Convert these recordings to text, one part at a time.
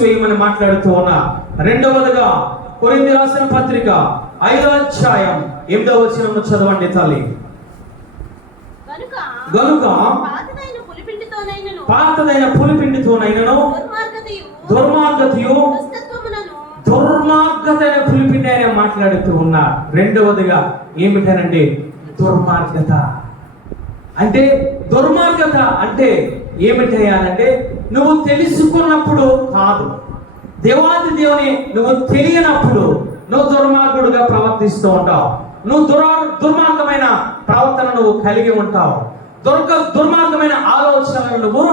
తీసివేయమని మాట్లాడుతూ ఉన్నా. రెండవదిగా కొరింది రాసిన పత్రిక ఐదో అధ్యాయం ఎనిమిదవ వచనము చదవండి తల్లి. గనుక పాతదైన పులిపిండితోనైనను దుర్మార్గతయు దుర్మార్గతైన పులిపిండి ఆయన మాట్లాడుతూ ఉన్నారు రెండవదిగా ఏమిటనండి దుర్మార్గత. అంటే దుర్మార్గత అంటే ఏమిటయ్యానంటే నువ్వు తెలుసుకున్నప్పుడు కాదు. దేవాది దేవుని నువ్వు తెలియనప్పుడు నువ్వు దుర్మార్గుడుగా ప్రవర్తిస్తూ ఉంటావు. నువ్వు దురా దుర్మార్గమైన ప్రవర్తన నువ్వు కలిగి ఉంటావు. దుర్గ దుర్మార్గమైన ఆలోచనలు నువ్వు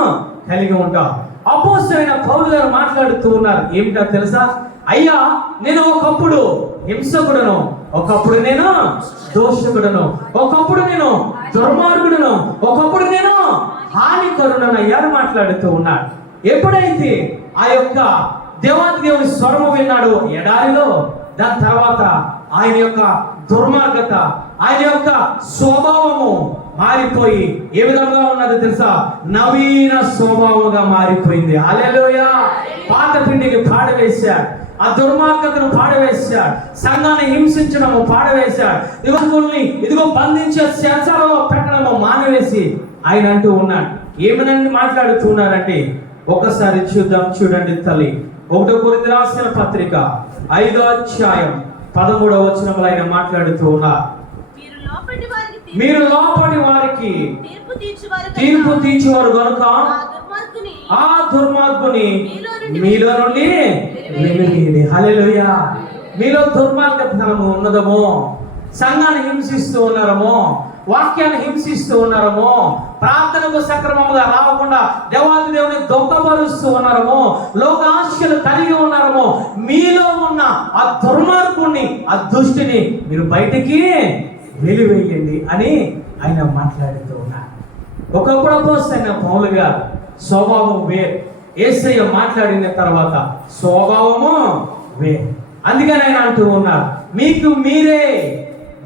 కలిగి ఉంటావు. అపోసరైన పౌరులు గారు మాట్లాడుతూ ఉన్నారు. ఏమిటో తెలుసా? అయ్యా నేను ఒకప్పుడు హింసకుడను. ఒకప్పుడు నేను దోషకుడను. ఒకప్పుడు నేను దుర్మార్గుడను. ఒకప్పుడు నేను హానికరుడను అయ్యారు మాట్లాడుతూ ఉన్నాడు ఎప్పుడైతే ఆ యొక్క దేవాది దేవుని స్వరము విన్నాడు ఎడారిలో దాని తర్వాత ఆయన యొక్క దుర్మార్గత ఆయన యొక్క స్వభావము మారిపోయి ఏ విధంగా ఉన్నది తెలుసా? నవీన స్వభావంగా మారిపోయింది. అలెలోయ పాత పిండికి పాడవేశాడు ఆ దుర్మార్గతను పాడవేశాడు. సంఘాన్ని హింసించడము పాడవేశాడు. యువకుల్ని ఇదిగో బంధించే శంసాలలో పెట్టడము మానవేసి ఆయన అంటూ ఉన్నాడు. ఏమనండి మాట్లాడుతున్నారంటే ఒకసారి చూద్దాం చూడండి తల్లి. ఒకటో కొరింథీ రాసిన పత్రిక ఐదో అధ్యాయం పదమూడవ వచనంలో ఆయన మాట్లాడుతూ ఉన్నారు. మీరు లోపటి వారికి తీర్పు తీర్చేవారు కనుక ఆ దుర్మార్గుని మీలో నుండి వెలివేయండి హల్లెలూయా. మీలో దుర్మార్గతనము ఉన్నదమో. సంఘాన్ని హింసిస్తూ ఉన్నారమో. వాక్యాన్ని హింసిస్తూ ఉన్నారమో. ప్రార్థనకు సక్రమంగా రావకుండా దేవాది దేవుని దొంగపరుస్తూ ఉన్నారమో. లోకాశలు కలిగి ఉన్నారమో. మీలో ఉన్న ఆ దుర్మార్గుణ్ణి ఆ దుష్టిని మీరు బయటికి వెలివేయండి అని ఆయన మాట్లాడుతూ ఉన్నారు ఒకప్పుడు అపోస్తైన పౌలు గారు స్వభావం వేరు ఏసయ్య మాట్లాడిన తర్వాత స్వభావము వేరు అందుకని ఆయన అంటూ ఉన్నారు మీకు మీరే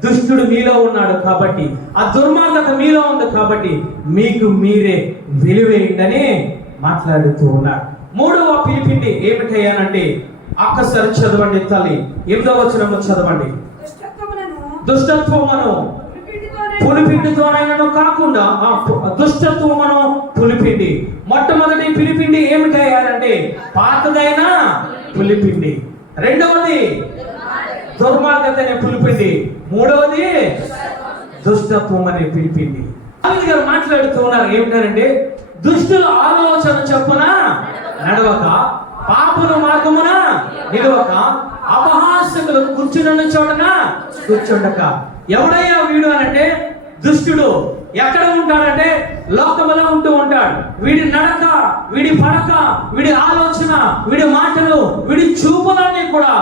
దుష్టుడు మీలో ఉన్నాడు కాబట్టి ఆ దుర్మార్గత మీలో ఉంది కాబట్టి మీకు మీరే వెలివేయండి మాట్లాడుతూ ఉన్నారు. మూడవ పిలిపిండి ఏమిటయ్యానంటే ఒక్కసారి చదవండి తల్లి ఎనిమిదవ వచనము చదవండి. దుష్టత్వమును పులిపిండితోనే కాకుండా ఆ దుష్టత్వం మనం పులిపిండి. మొట్టమొదటి పిలిపిండి ఏమిటయ్యారంటే పాతదైనా పులిపిండి. రెండవది దుర్మార్గత అనే పులిపిండి. మూడవది దుష్టత్వం అనే పిలిపిండి. అవి గారు మాట్లాడుతూ ఉన్నారు ఏమిటారంటే దుష్టుల ఆలోచన చెప్పున నడవక పాపుల మార్గమున నిలవక అపహాసకులకు కూర్చున్న చోటన కూర్చుండక. ఎవడయ్యా వీడు అనంటే? దుష్టుడు. ఎక్కడ ఉంటాడంటే? లోకములో ఉంటూ ఉంటాడు. వీడి నడక వీడి పడక వీడి ఆలోచన వీడి మాటలు వీడి చూపులన్నీ కూడా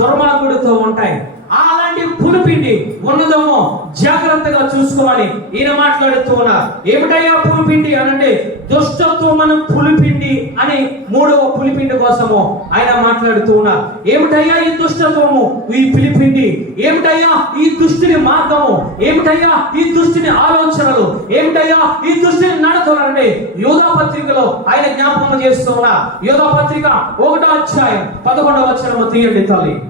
దుర్మార్గుడితో ఉంటాయి. అలాంటి పులిపిండి ఉన్నదేమో జాగ్రత్తగా చూసుకోవాలి. ఈయన మాట్లాడుతూ ఉన్నారు. ఏమిటయ్యా పులిపిండి అనంటే దుష్టత్వం మనం పులిపిండి అని మూడవ పులిపిండి కోసము ఆయన మాట్లాడుతూ ఉన్నారు. ఏమిటయ్యా ఈ దుష్టత్వము? ఈ పిలిపిండి. ఏమిటయ్యా ఈ దుష్టిని మార్గము? ఏమిటయ్యా ఈ దుష్టిని ఆలోచనలు? ఏమిటయ్యా ఈ దుష్టిని నడతలు అంటే యోధా పత్రికలో ఆయన జ్ఞాపకం చేస్తూ ఉన్నారు. యోధా పత్రిక ఒకటో అధ్యాయం పదకొండవ అక్షరము తీయండి తల్లి.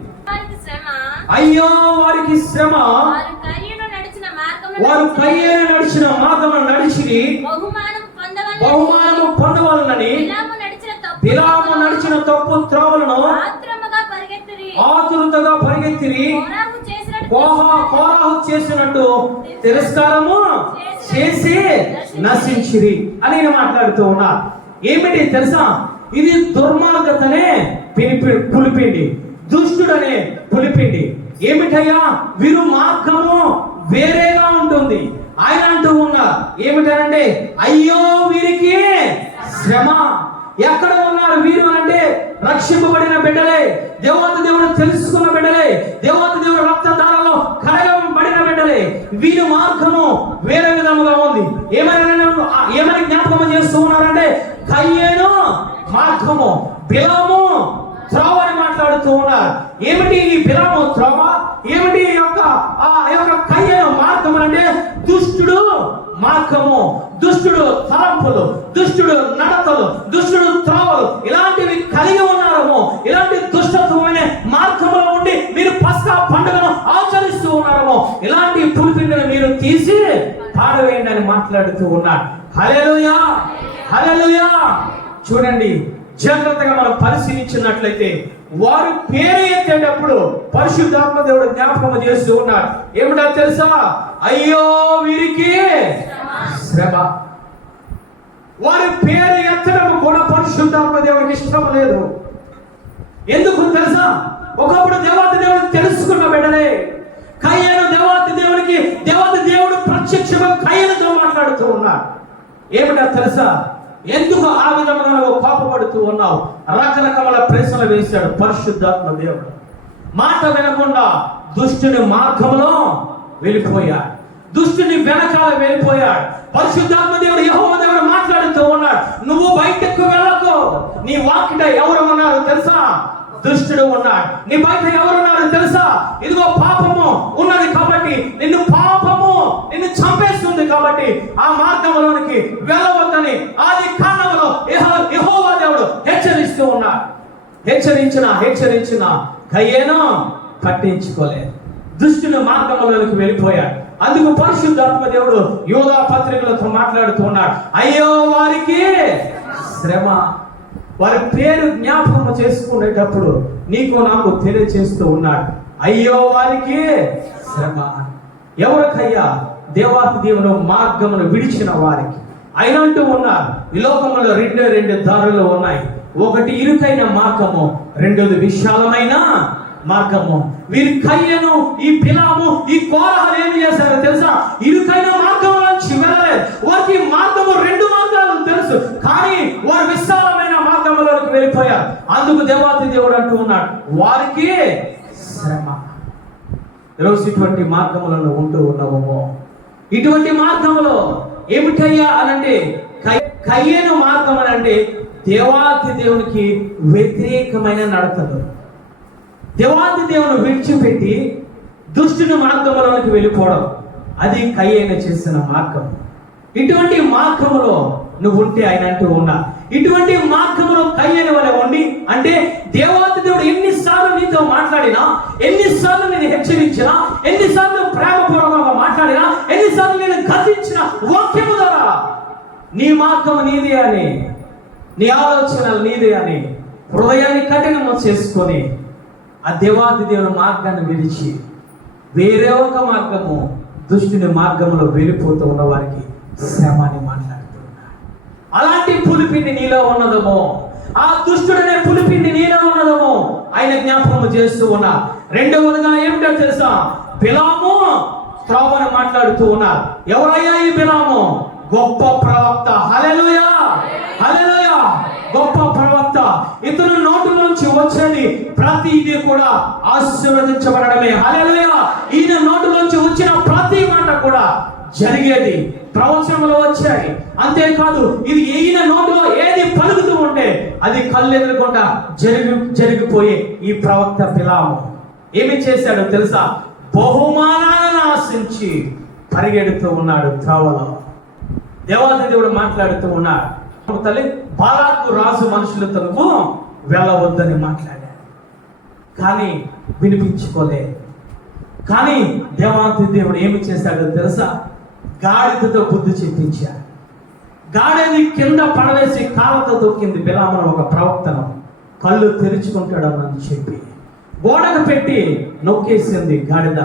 అయ్యో వారికి శ్రమ. వారు కయ్యను నడిచిన మార్గమును నడిచి బహుమానము పొందవాలని బిలాము నడిచిన తప్పు త్రోవలను ఆతురతగా పరిగెత్తిరి. కోరాహు చేసినట్టు కోహ కోరాహు చేసినట్టు తిరస్కారము చేసి నశించిరి అని నేను మాట్లాడుతూ ఉన్నా ఏమిటి తెలుసా? ఇది దుర్మార్గతనే పిలిపి పులిపిండి దుష్టుడనే పులిపిండి. ఏమిటయ్యా? వీరు మార్గము వేరేగా ఉంటుంది. ఆయన అంటూ ఉన్నారు ఏమిటనంటే అయ్యో వీరికి శ్రమ. ఎక్కడ ఉన్నారు వీరు అంటే రక్షింపబడిన బిడ్డలే దేవత దేవుడు తెలుసుకున్న బిడ్డలే దేవత దేవుడు రక్తధారలో కడగబడిన బిడ్డలే. వీరి మార్గము వేరే విధముగా ఉంది. ఏమైనా ఏమని జ్ఞాపకం చేస్తూ ఉన్నారంటే కయ్యేను మార్గము బిలము త్రోవ అని మాట్లాడుతూ ఉన్నారు. ఏమిటి ఈ విరామం త్రోవ ఏమిటి ఈ యొక్క ఆ యొక్క కయ్యను మార్గం అంటే దుష్టుడు మార్గము దుష్టుడు తలంపులు దుష్టుడు నడతలు దుష్టుడు త్రోవలు. ఇలాంటివి కలిగి ఉన్నారము ఇలాంటి దుష్టత్వమైన మార్గంలో ఉండి మీరు పస్కా పండుగను ఆచరిస్తూ ఉన్నారము ఇలాంటి పులిపిండిని మీరు తీసి పాడవేయండి అని మాట్లాడుతూ ఉన్నాడు హల్లెలూయా! హల్లెలూయా! చూడండి జాగ్రత్తగా మనం పరిశీలించినట్లయితే వారు పేరు ఎత్తేటప్పుడు పరిశుద్ధాత్మ దేవుడు జ్ఞాపకం చేస్తూ ఉన్నారు. ఏమిటో తెలుసా? అయ్యో వీరికి శ్రమ. వారి పేరు ఎత్తడం కూడా పరిశుద్ధాత్మ దేవుడికి ఇష్టం లేదు. ఎందుకు తెలుసా? ఒకప్పుడు దేవాతి దేవుడు తెలుసుకున్న వెంటనే కయ్యను దేవాతి దేవుడికి దేవాతి దేవుడు ప్రత్యక్షంగా కయ్యలతో మాట్లాడుతూ ఉన్నారు. ఏమిటో తెలుసా? ఎందుకు ఆ విధంగా నువ్వు కోపపడుతూ ఉన్నావు? రకరకాల ప్రశ్నలు వేశాడు పరిశుద్ధాత్మ దేవుడు. మాట వినకుండా దుష్టుని మార్గంలో వెళ్ళిపోయాడు. దుష్టుని వెనకాల వెళ్ళిపోయాడు. పరిశుద్ధాత్మ దేవుడు యెహోవా దేవుడు మాట్లాడుతూ ఉన్నాడు. నువ్వు బయటకు వెళ్ళకు. నీ వాకిట ఎవరు ఉన్నారు తెలుసా? దుష్టుడు ఉన్నాడు. నీ బయట ఎవరున్నారు తెలుసా? ఇదిగో పాపము ఉన్నది కాబట్టి నిన్ను నిన్ను చంపేస్తుంది కాబట్టి ఆ మార్గంలోనికి వెళ్ళవద్దని ఆది కాండంలో యహోవా దేవుడు హెచ్చరిస్తూ ఉన్నాడు హెచ్చరించిన హెచ్చరించిన కయ్యేనో పట్టించుకోలేదు. దుష్టుని మార్గంలోనికి వెళ్ళిపోయాడు. అందుకు పరిశుద్ధాత్మ దేవుడు యోగా పత్రికలతో మాట్లాడుతూ ఉన్నాడు. అయ్యో వారికి శ్రమ. వారి పేరు జ్ఞాపకం చేసుకునేటప్పుడు నీకు నాకు తెలియచేస్తూ ఉన్నాడు. అయ్యో వారికి శ్రమ. ఎవరికయ్యా దేవాతి దేవుడు మార్గమును విడిచిన వారికి. అయినంటూ ఉన్నారు. ఈ లోకంలో రెండు రెండు దారులు ఉన్నాయి. ఒకటి ఇరుకైన మార్గము రెండోది విశాలమైన మార్గము. వీరి కయ్యను ఈ పిలాము ఈ కోరహలు ఏమి చేశారో తెలుసా? ఇరుకైన మార్గం నుంచి వెళ్ళలేదు. వారికి మార్గము రెండు మార్గాలు తెలుసు. కానీ వారు విశాలమైన మార్గంలోకి వెళ్ళిపోయారు. అందుకు దేవాతి దేవుడు అంటూ ఉన్నాడు వారికి శ్రమ. ఈరోజు ఇటువంటి మార్గములను ఉంటూ ఉన్నామో ఇటువంటి మార్గంలో ఏమిటయ్యా అనంటే కయ్యను మార్గం అని అంటే దేవాతి దేవునికి వ్యతిరేకమైన నడతలు. దేవాతి దేవుని విడిచిపెట్టి దుష్టుని మార్గంలోనికి వెళ్ళిపోవడం అది కయ్యన చేసిన మార్గం. ఇటువంటి మార్గములో నువ్వు ఉంటే ఆయన అంటూ ఉన్నా ఇటువంటి మార్గంలో కయ్యన వల్ల ఉండి అంటే దేవ నీ మార్గం నీదే అని నీ ఆలోచనలు నీదే అని హృదయాన్ని కఠినము చేసుకొని ఆ దేవాది దేవుని మార్గాన్ని విడిచి వేరే ఒక మార్గము దుష్టుని మార్గంలో వెళ్ళిపోతూ ఉన్న వారికి శ్రమాన్ని మాట్లాడుతున్నాడు. అలాంటి పులిపిండి నీలో ఉన్నదమో ఆ దుష్టుడనే పులిపిండి నీలో ఉన్నదమో ఆయన జ్ఞాపకము చేస్తూ ఉన్నా రెండవదిగా ఏమిటో తెలుసా? బిలాము త్రోవని మాట్లాడుతూ ఉన్నారు. ఎవరయ్యా ఈ బిలాము? గొప్ప ప్రవక్త. హల్లెలూయా! హల్లెలూయా! గొప్ప ప్రవక్త. ఇతను నోటులోంచి వచ్చేది ప్రతిదీ కూడా ఆశీర్వదించబడమే. హల్లెలూయా! ఈయన నోటులోంచి వచ్చిన ప్రతి మాట కూడా జరిగేది. ప్రవచనంలో వచ్చాయి. అంతేకాదు ఇది ఈయన నోటిలో ఏది పలుకుతూ ఉంటే అది కళ్ళెదురకుండా జరిగి జరిగిపోయే ఈ ప్రవక్త పిలాము ఏమి చేశాడో తెలుసా? బహుమానాలను ఆశించి పరిగెడుతూ ఉన్నాడు త్రోవలో. దేవాది దేవుడు మాట్లాడుతూ ఉన్నాడు తల్లి బాలాకు రాజు మనుషులతో నువ్వు వెళ్ళవద్దని మాట్లాడాడు కానీ వినిపించుకోలేదు కానీ దేవాది దేవుడు ఏమి చేశాడో తెలుసా? గాడిదతో బుద్ధి చెప్పించాడు. గాడిది కింద పడవేసి కాళ్ళతో దొక్కింది బిలామన ఒక ప్రవక్తను. కళ్ళు తెరుచుకుంటాడని చెప్పి గోడకు పెట్టి నొక్కేసింది గాడిద.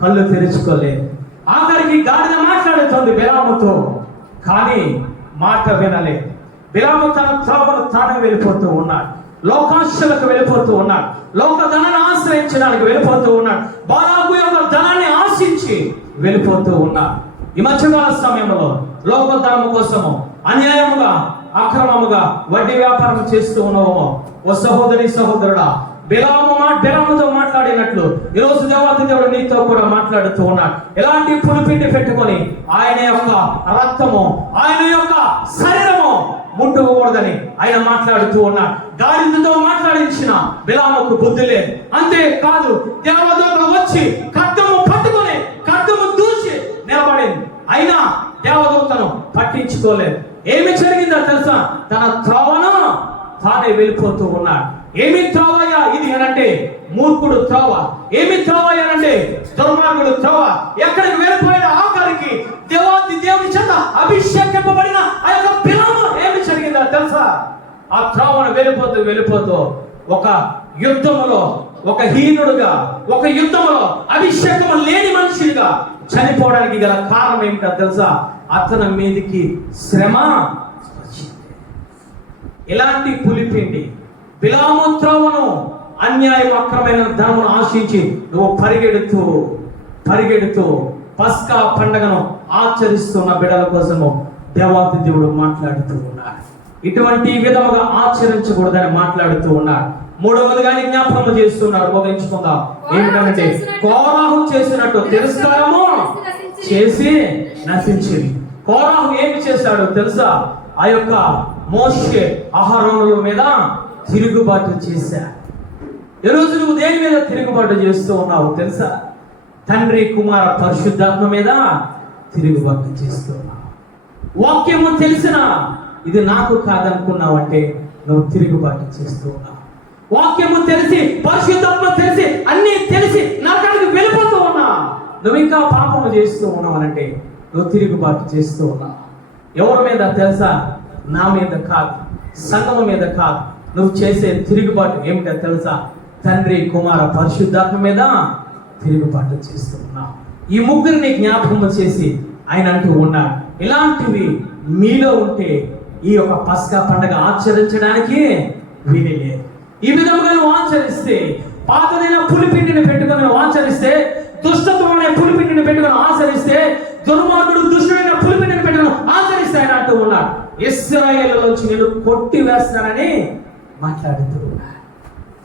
కళ్ళు తెరుచుకోలేదు ఆఖరికి గాడిద మాట్లాడుతోంది బిలాముతో. కానీ మాట వినలేదు. బిలాము తన త్రోవను తానే వెళ్ళిపోతూ ఉన్నాడు. లోకాశలకు వెళ్ళిపోతూ ఉన్నాడు. లోక ధనాన్ని ఆశ్రయించడానికి వెళ్ళిపోతూ ఉన్నాడు. బాలాకు యొక్క ధనాన్ని ఆశించి వెళ్ళిపోతూ ఉన్నాడు. ఈ మధ్యకాల సమయంలో లోక ధనము కోసము అన్యాయముగా అక్రమముగా వడ్డీ వ్యాపారం చేస్తూ ఉన్నాము. ఓ సహోదరి సహోదరుడా బిలాము మా బిలాముతో అన్నట్లు ఈరోజు దేవాతి దేవుడు నీతో కూడా మాట్లాడుతూ ఉన్నాడు. ఎలాంటి పులిపిండి పెట్టుకొని ఆయన యొక్క రక్తము ఆయన యొక్క శరీరము ముట్టుకోకూడదని ఆయన మాట్లాడుతూ ఉన్నాడు. గాడిదతో మాట్లాడించిన బిలామకు బుద్ధి లేదు. అంతే కాదు దేవదూత వచ్చి కర్తము పట్టుకొని కర్తము దూచి నిలబడింది. అయినా దేవదూతను పట్టించుకోలేదు. ఏమి జరిగిందో తెలుసా? తన త్రోవను తానే వెళ్ళిపోతూ ఉన్నాడు. ఏమి త్రోవయ్యా ఇది అనంటే మూర్ఖుడు త్రోవ. ఏమి త్రోవయ్య అనంటే దుర్మార్గుడు త్రోవ. ఎక్కడికి వెళ్ళిపోయిన ఆఖరికి దేవాది దేవుని చేత అభిషేకింపబడిన ఆ యొక్క పిలము ఏమి జరిగిందో తెలుసా? ఆ త్రోవను వెళ్ళిపోతూ వెళ్ళిపోతూ ఒక యుద్ధములో ఒక హీనుడుగా ఒక యుద్ధములో అభిషేకం లేని మనిషిగా చనిపోవడానికి గల కారణం ఏమిటో తెలుసా? అతని మీదికి శ్రమ ఇలాంటి పులిపిండి బిలాము త్రోవను అన్యాయం అక్రమైన ధనమును ఆశించి నువ్వు పరిగెడుతూ పరిగెడుతూ పస్కా పండగను ఆచరిస్తున్న బిడల కోసము దేవాతి దేవుడు మాట్లాడుతూ ఉన్నాడు. ఇటువంటి విధముగా ఆచరించకూడదని మాట్లాడుతూ ఉన్నాడు. మూడవదిగా జ్ఞాపకం చేస్తున్నారు ముగించుకుందాం ఏమిటంటే కోరాహు చేసినట్టు తిరస్కారము చేసి నశించింది. కోరాహు ఏమి చేశాడు తెలుసా? ఆ యొక్క మోషే ఆహారముల మీద తిరుగుబాటు చేశాడు. ఈ రోజు నువ్వు దేని మీద తిరుగుబాటు చేస్తూ ఉన్నావు తెలుసా? తండ్రి కుమార పరిశుద్ధాత్మ మీద తిరుగుబాటు చేస్తూ ఉన్నావు. వాక్యము తెలిసిన ఇది నాకు కాదనుకున్నావంటే నువ్వు తిరుగుబాటు చేస్తూ ఉన్నావు. వాక్యము తెలిసి పరిశుద్ధాత్మ తెలిసి అన్నీ తెలిసి నరకానికి వెళ్ళిపోతూ ఉన్నా. నువ్వు ఇంకా పాపము చేస్తూ ఉన్నావనంటే నువ్వు తిరుగుబాటు చేస్తూ ఉన్నావు. ఎవరి మీద తెలుసా? నా మీద కాదు సంగమ మీద కాదు. నువ్వు చేసే తిరుగుబాటు ఏమిటో తెలుసా? తండ్రి కుమార పరిశుద్ధాత్మ మీద తిరుగుబాటు చేస్తూ ఈ ముగ్గురిని జ్ఞాపకం చేసి ఆయన అంటూ ఉన్నాడు ఇలాంటివి మీలో ఉంటే ఈ యొక్క పస్కా పండగ ఆచరించడానికి వీలు ఈ విధముగా నువ్వు ఆచరిస్తే పాతదైన పులిపిండిని పెట్టుకొని నువ్వు ఆచరిస్తే దుష్టత్వమైన పులిపిండిని పెట్టుకొని ఆచరిస్తే దుర్మార్గుడు దుష్టుడైన పులిపిండిని పెట్టుకొని ఆచరిస్తే ఆయన అంటూ ఉన్నాడు. నుంచి నేను కొట్టి వేస్తానని మాట్లాడుతూ ఉన్నాడు.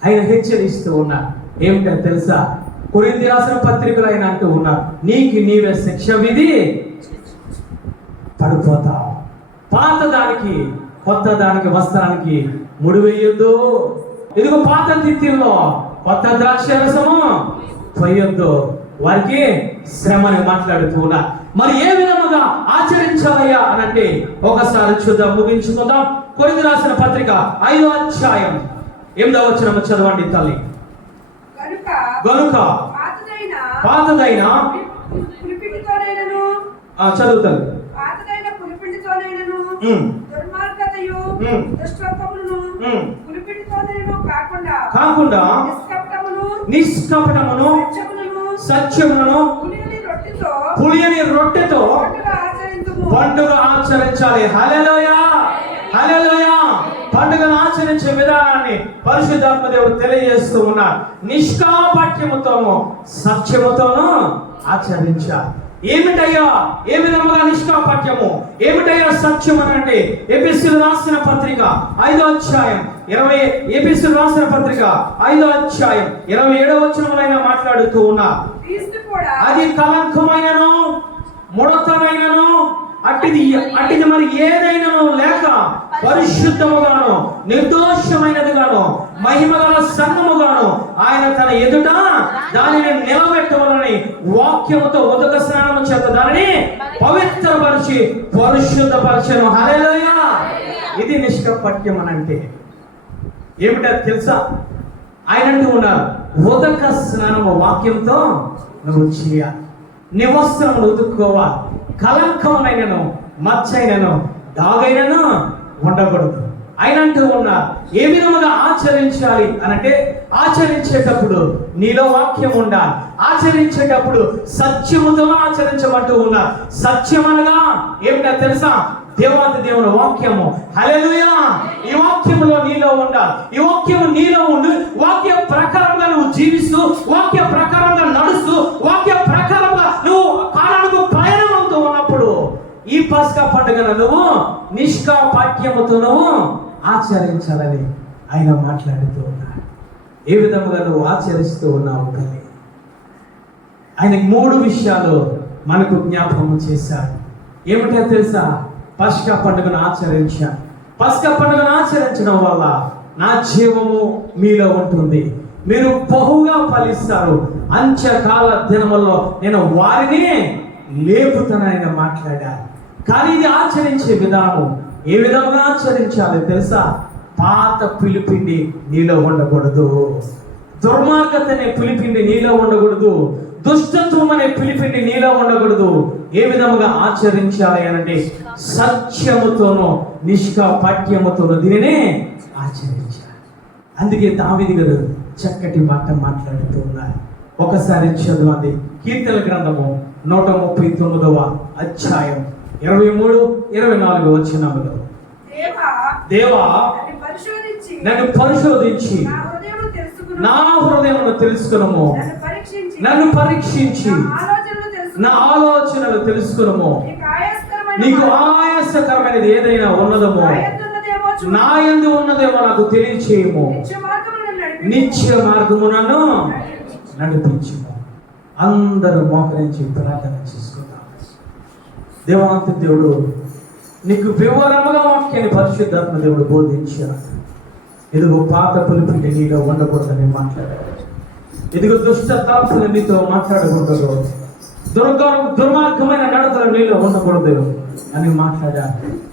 ఆయన హెచ్చరిస్తూ ఉన్నారు. ఏమిటో తెలుసా? కొరింది రాసిన పత్రికలు ఆయన అంటూ ఉన్నారు నీకు నీవే శిక్ష విధి పడిపోతావు పాత దానికి కొత్త దానికి వస్త్రానికి ముడి ఎందుకు పాత తిత్తిల్లో కొత్త ద్రాక్షము పోయొద్దు? వారికి శ్రమని మాట్లాడుతూ ఉన్నా మరి ఏ విధముగా ఆచరించాలయ్యా? అని అంటే ఒకసారి చూద్దాం ముగించుకుందాం. కొరింది రాసిన పత్రిక ఐదో అధ్యాయం. ఎనిమిదవ వచ్చిన చదవండి తల్లి? గనుక పాతదైన. పులిపిండితోనైనను కాకుండా నిష్కపటమును సత్యములను పులియని రొట్టెతో పండుగ ఆచరించాలి. హల్లెలూయా! పండుగను ఆచరించే విధానాన్ని పరిశుద్ధాత్మ దేవుడు తెలియజేస్తూ ఉన్నారు. నిష్కాపట్యముతోను సత్యముతోను ఆచరించాలి ఏమిటయ్యా? ఏ విధముగా నిష్కాపట్యము? ఏమిటయ్యా సత్యం అని అంటే ఎపిసులు రాసిన పత్రిక ఐదో అధ్యాయం ఇరవై ఎపిసులు రాసిన పత్రిక ఐదో అధ్యాయం ఇరవై ఏడవ వచనములైన మాట్లాడుతూ ఉన్నా క్రీస్తు కూడా అది కలంకమైనను ముడతమైనను అట్టిది అట్టిది మరి ఏదైనా లేక పరిశుద్ధముగాను నిర్దోషమైనదిగాను మహిమగల సంఘముగాను ఆయన తన ఎదుట దానిని నిలబెట్టవాలని వాక్యముతో ఉదక స్నానము చేత దానిని పవిత్రపరిచి పరిశుద్ధపరచను. హల్లెలూయా! ఇది నిష్కపట్యం అని అంటే ఏమిటో తెలుసా? ఆయన అంటూ ఉన్నారు ఉదక స్నానము వాక్యంతో నువ్వు చేయాలి. నివస్త్రములు కలంకమైనను మచ్చైనను దాగైనను ఉండకూడదు. ఆయన అంటూ ఉన్నారు. ఏ విధముగా ఆచరించాలి అనంటే ఆచరించేటప్పుడు నీలో వాక్యం ఉండాలి. ఆచరించేటప్పుడు సత్యముతో ఆచరించమంటూ ఉన్నారు. సత్యం అనగా ఏమిటో తెలుసా? దేవాది దేవుని వాక్యము. హలెలుయా ఈ వాక్యములో నీలో ఉండాలి. ఈ వాక్యము నీలో ఉండి వాక్య ప్రకారంగా నువ్వు జీవిస్తూ వాక్య ప్రకారంగా నడుస్తూ వాక్య ప్రకారంగా నువ్వు కాలానికి ప్రయాణం అవుతూ ఉన్నప్పుడు ఈ పాస్కా పండుగను నువ్వు నిష్కాపాఠ్యముతో నువ్వు ఆచరించాలని ఆయన మాట్లాడుతూ ఉన్నాడు. ఏ విధముగా నువ్వు ఆచరిస్తూ ఉన్నావు కానీ ఆయన మూడు విషయాలు మనకు జ్ఞాపకం చేశాడు. ఏమిటో తెలుసా? పస్కా పండుగను ఆచరించాను పస్కా పండుగను ఆచరించడం వల్ల నా జీవము మీలో ఉంటుంది. మీరు బహుగా ఫలిస్తారు. అంత్యకాల దినములో నేను వారిని లేపుతానని మాట్లాడాను కానీ ఇది ఆచరించే విధానం. ఏ విధంగా ఆచరించాలి తెలుసా? పాత పిలిపిండి నీలో ఉండకూడదు. దుర్మార్గత అనే పిలిపిండి నీలో ఉండకూడదు. దుష్టత్వం అనే పిలిపిండి నీలో ఉండకూడదు. ఏ విధముగా ఆచరించాలి అనంటే సత్యముతోనూ నిష్కాపాట్యముతోనూ దీనినే ఆచరించాలి. అందుకే దావిది గారు చక్కటి మాట మాట్లాడుతూ ఉన్నారు. ఒకసారి చదవండి. కీర్తన గ్రంథము నూట ముప్పై తొమ్మిదవ అధ్యాయం. ఇరవై మూడు ఇరవై నాలుగు వచ్చినములు దేవా నన్ను పరిశోధించి. నన్ను నా హృదయమును తెలుసుకునము. నన్ను పరీక్షించి. నన్ను నా ఆలోచనలు తెలుసుకునము. నీకు ఆయాసకరమైనది ఏదైనా ఉన్నదమో. నా యందు ఉన్నదేమో నాకు తెలియచేయము. నిత్య. నిత్య మార్గమునను నడిపించుము అందరూ మోకరించి ప్రార్థన చేసుకుందాం దేవాంత దేవుడు నీకు వివరముగా వాక్యాన్ని పరిశుద్ధాత్మ దేవుడు బోధించాడు. ఇదిగో పాత పులిపిండి నీలో ఉండకూడదని మాట్లాడాడు. ఇదిగో దుష్ట తలపులు నీతో మాట్లాడకూడదు. దుర్గ దుర్మార్గమైన నడతలు నీలో ఉండకూడదు అని మాట్లాడాడు.